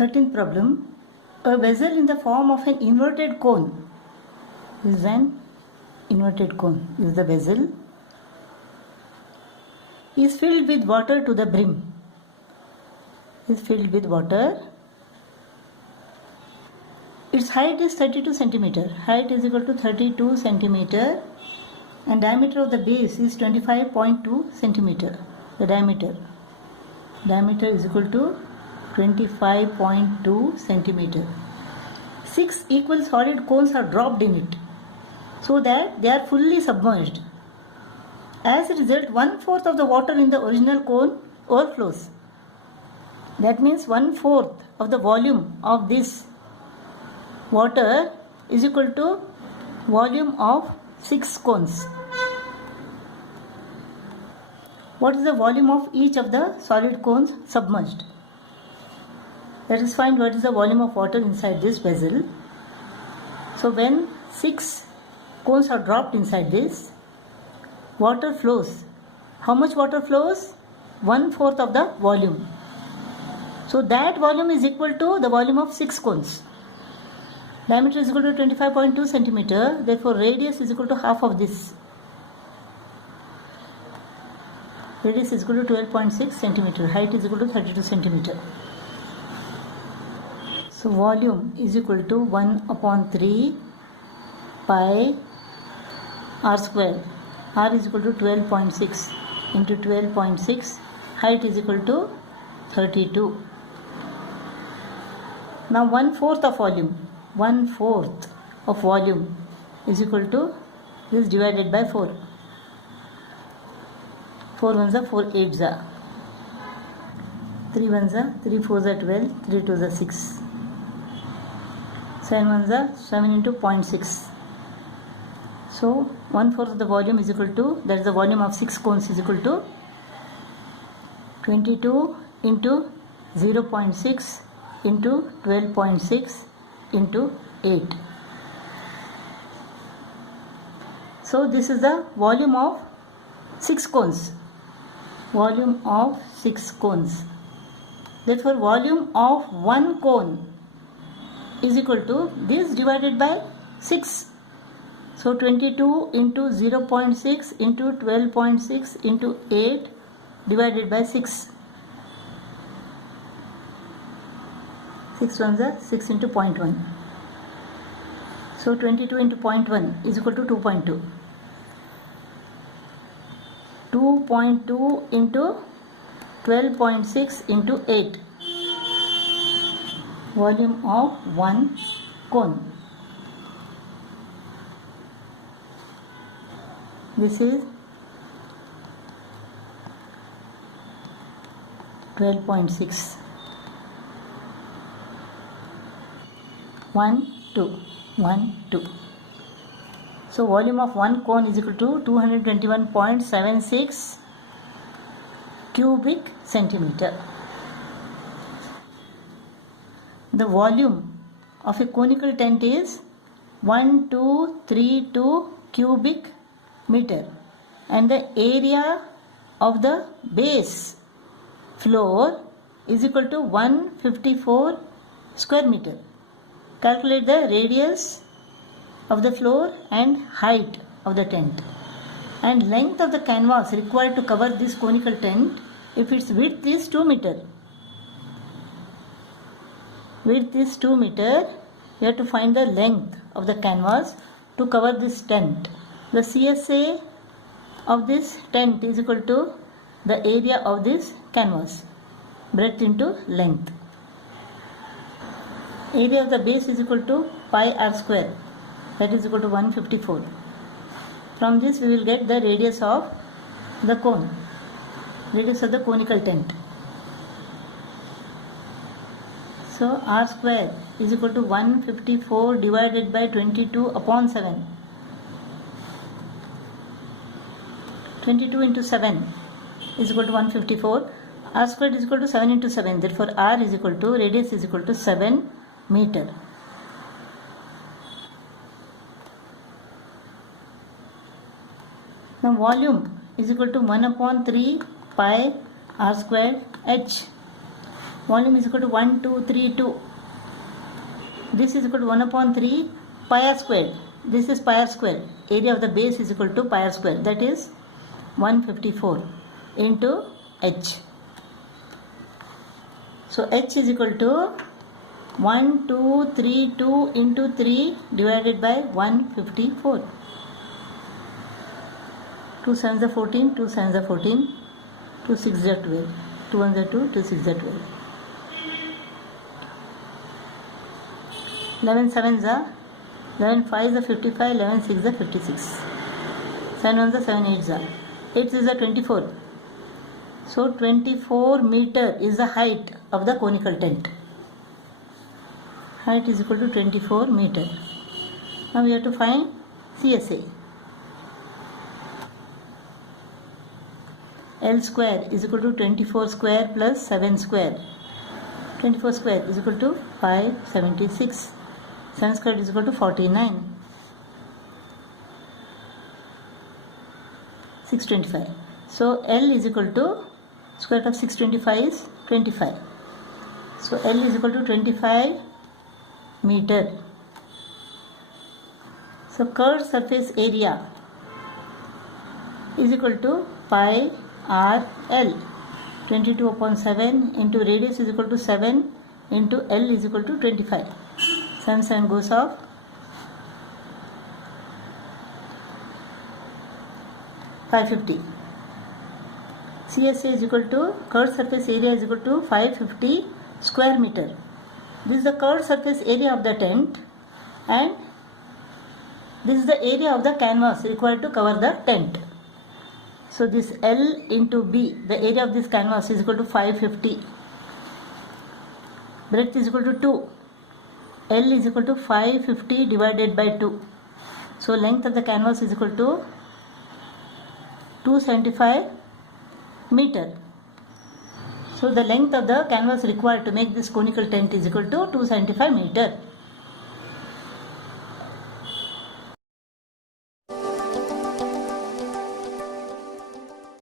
13th problem. A vessel in the form of an inverted cone. This is an inverted cone. This is the vessel. Is filled with water to the brim. Is filled with water. Its height is 32 centimeter. Height is equal to 32 centimeter. And diameter of the base is 25.2 centimeter. The diameter is equal to 25.2 centimeter. 6 equal solid cones are dropped in it so that they are fully submerged. As a result, 1/4 of the water in the original cone overflows. That means 1/4 of the volume of this water is equal to volume of 6 cones. What is the volume of each of the solid cones submerged? Let us find what is the volume of water inside this vessel. So when 6 cones are dropped inside this, water flows. How much water flows? 1/4 of the volume. So that volume is equal to the volume of 6 cones. Diameter is equal to 25.2 centimeter. Therefore radius is equal to half of this. Radius is equal to 12.6 centimeter. Height is equal to 32 centimeter. So volume is equal to 1/3 pi r square. R is equal to 12.6 into 12.6. Height is equal to 32. Now 1/4 of volume. 1/4 of volume is equal to this divided by 4. 4 ones are 4 eights are. 3 ones are 3 fours are 12. 3 twos are 6. 7 ones are 7 into 0.6. So 1/4 of the volume is equal to, that is the volume of 6 cones is equal to 22 into 0.6 into 12.6 into 8. So this is the volume of 6 cones. Volume of 6 cones. Therefore volume of 1 cone is equal to this divided by 6. So 22 into 0.6 into 12.6 into 8 divided by 6. 6 ones are 6 into 0.1. So 22 into 0.1 is equal to 2.2. 2.2 into 12.6 into 8. Volume of 1 cone. This is 12.6. 1, 2. 1, 2. So volume of 1 cone is equal to 221.76 cubic centimeter. The volume of a conical tent is 1232 cubic meter and the area of the base floor is equal to 154 square meter. Calculate the radius of the floor and height of the tent and length of the canvas required to cover this conical tent if its width is 2 meter. Width is 2 meter. You have to find the length of the canvas to cover this tent. The CSA of this tent is equal to the area of this canvas, breadth into length. Area of the base is equal to pi r square, that is equal to 154. From this we will get the radius of the cone, radius of the conical tent. So r square is equal to 154 divided by 22 upon 7. 22 into 7 is equal to 154. R square is equal to 7 into 7. Therefore r is equal to, radius is equal to 7 meter. Now volume is equal to 1/3 pi r square h. volume is equal to 1, 2, 3, 2. This is equal to 1 upon 3 pi r square. This is pi r square. Area of the base is equal to pi r square. That is 154 into h. So h is equal to 1, 2, 3, 2 into 3 divided by 154. 2 7s are 14, 2 7s are 14, 2 6s are 12, 2 1s are 2, 2 6s are 12. 11 7s are 11 5s are 55, 11 6s are 56. 7 1s are 7 8s are 8 is a 24. So 24 meter is the height of the conical tent. Height is equal to 24 meter. Now we have to find CSA. L square is equal to 24 square plus 7 square. 24 square is equal to 576. 7 square is equal to 49. 625. So L is equal to square root of 625 is 25. So L is equal to 25 meter. So curved surface area is equal to pi r L. 22 upon 7 into radius is equal to 7 into L is equal to 25. 7 7 goes off. 550. CSA is equal to curved surface area is equal to 550 square meter. This is the curved surface area of the tent and this is the area of the canvas required to cover the tent. So this L into B, the area of this canvas is equal to 550. Breadth is equal to 2. L is equal to 550 divided by 2. So length of the canvas is equal to 275 meter. So the length of the canvas required to make this conical tent is equal to 275 meter.